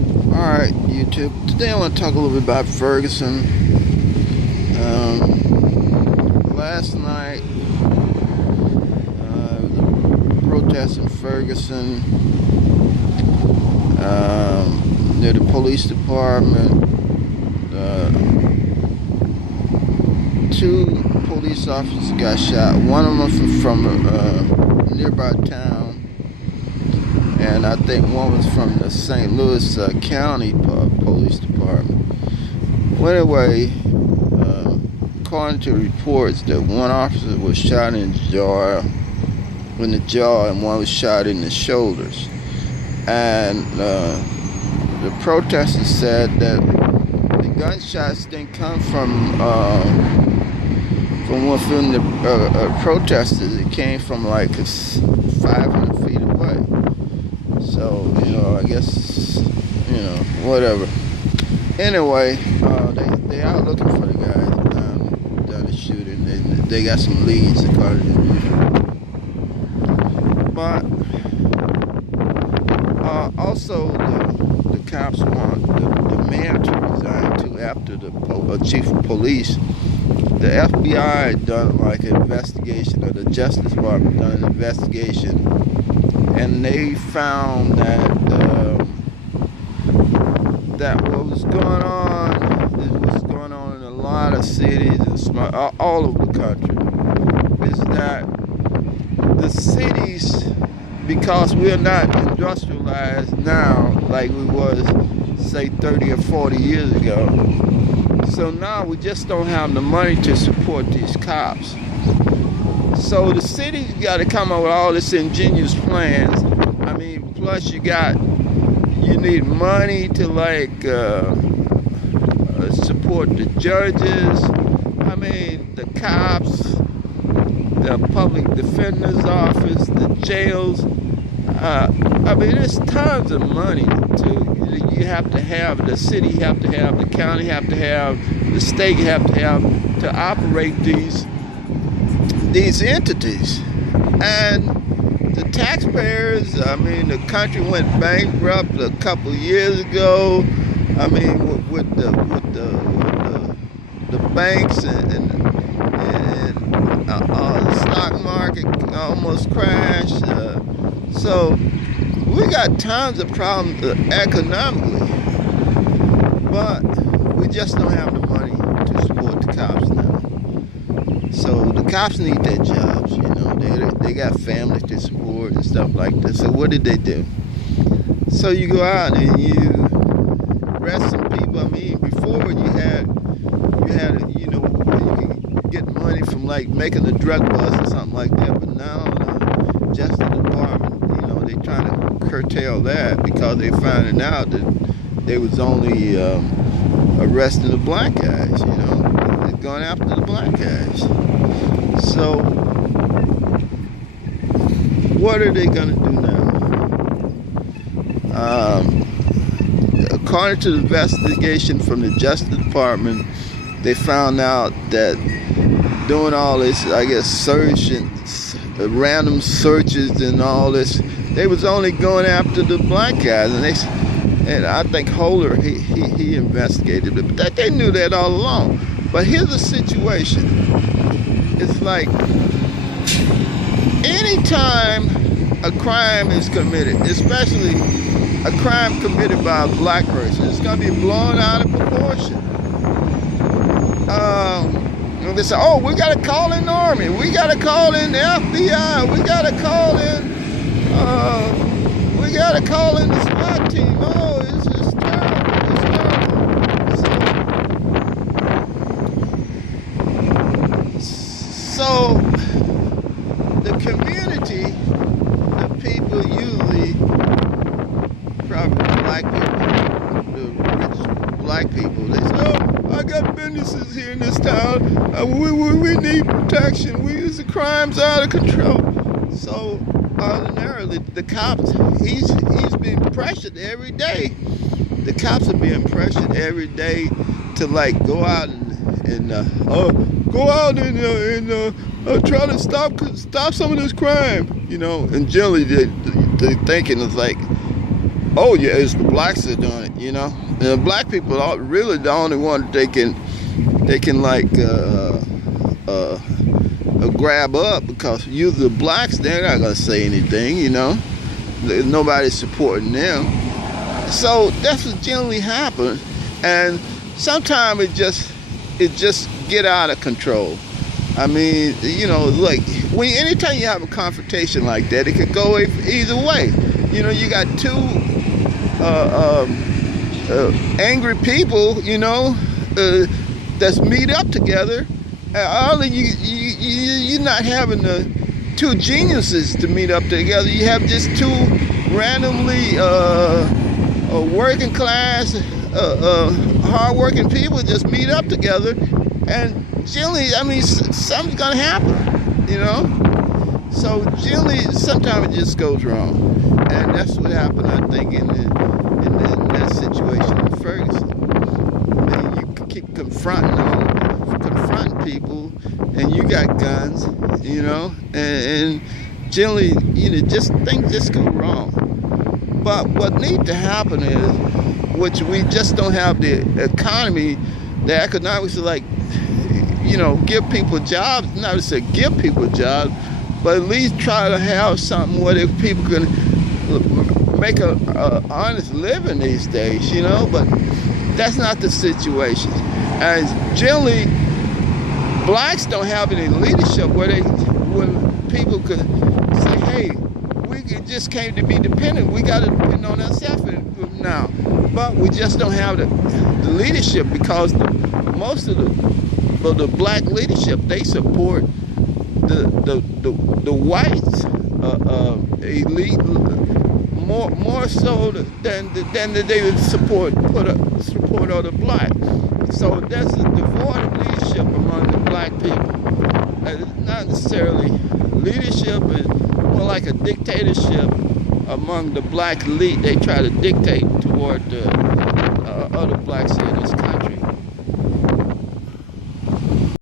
Alright, YouTube. Today I want to talk a little bit about Ferguson. Last night, there was a protest in Ferguson near the police department. Two police officers got shot. One of them from a nearby town, and I think one was from the St. Louis County Police Department. Well, anyway, according to reports, that one officer was shot in the jaw, and one was shot in the shoulders. And the protesters said that the gunshots didn't come from within the protesters. It came from like 500 feet away. So, I guess, whatever. Anyway, they are looking for the guys done the shooting. They got some leads, according to the But also, the cops want the mayor to resign too after the chief of police. The FBI done like an investigation, or the Justice Department done an investigation, and they found that what was going on is what's going on in a lot of cities and all over the country, is that the cities, because we're not industrialized now like we was, say, 30 or 40 years ago. So now we just don't have the money to support these cops. So the city's got to come up with all this ingenious plans. I mean, plus you need money to support the judges. I mean, the cops, the public defender's office, the jails. I mean, there's tons of money you have to have. The city have to have, the county have to have, the state have to operate these entities. And the taxpayers, I mean, the country went bankrupt a couple years ago. I mean, with the banks and the stock market almost crashed. So we got tons of problems economically, but we just don't have the money to support the cops now. So the cops need their jobs, they got families to support and stuff like that. So what did they do? So you go out and you arrest some people. I mean, before you had where you could get money from like making a drug bust or something like that, but now the Justice Department, they trying to curtail that because they finding out that they was only arresting the black guys, They're going after the black guys. So what are they going to do now? According to the investigation from the Justice Department, they found out that doing all this, I guess, random searches and all this, they was only going after the black guys, and I think Holder he investigated it, but they knew that all along. But here's the situation: it's like anytime a crime is committed, especially a crime committed by a black person, it's gonna be blown out of proportion. And they say, "Oh, we gotta call in the Army, we gotta call in the FBI, we gotta call in the SWAT team. Oh, it's just terrible. It's terrible." So the community, the people usually, probably black people, the rich black people, they say, "Oh, I got businesses here in this town. We need protection. The crime's out of control." So ordinarily, the cops, he's being pressured every day. The cops are being pressured every day to go out and try to stop some of this crime, And generally, the thinking is like, oh yeah, it's the blacks that are doing it, you know. And the black people are really the only one they can like grab up, because usually the blacks, they're not gonna say anything, you know. Nobody's supporting them. So that's what generally happens, and sometimes it just get out of control. I mean, you know, like anytime you have a confrontation like that, it could go either way. You know, you got two angry people, you know, that's meet up together. You're not having two geniuses to meet up together. You have just two randomly working class, hard-working people just meet up together, and generally, I mean, something's gonna happen, you know. So generally, sometimes it just goes wrong, and that's what happened, I think, in that situation in Ferguson. I mean, you keep confronting people, and you got guns, you know, and generally, you know, things just go wrong. But what needs to happen is, which we just don't have the economy, the economics to, like, you know, give people jobs. Not to say give people jobs, but at least try to have something where people can make a honest living these days, you know. But that's not the situation. And generally, blacks don't have any leadership where people could say, hey, we just came to be dependent. We got to depend on ourselves now. But we just don't have the leadership, because most of the black leadership, they support the whites elite more so than they would support other black. So there's a devoid of leadership among the black people. It's not necessarily leadership, it's more like a dictatorship among the black elite. They try to dictate toward the other blacks in this country.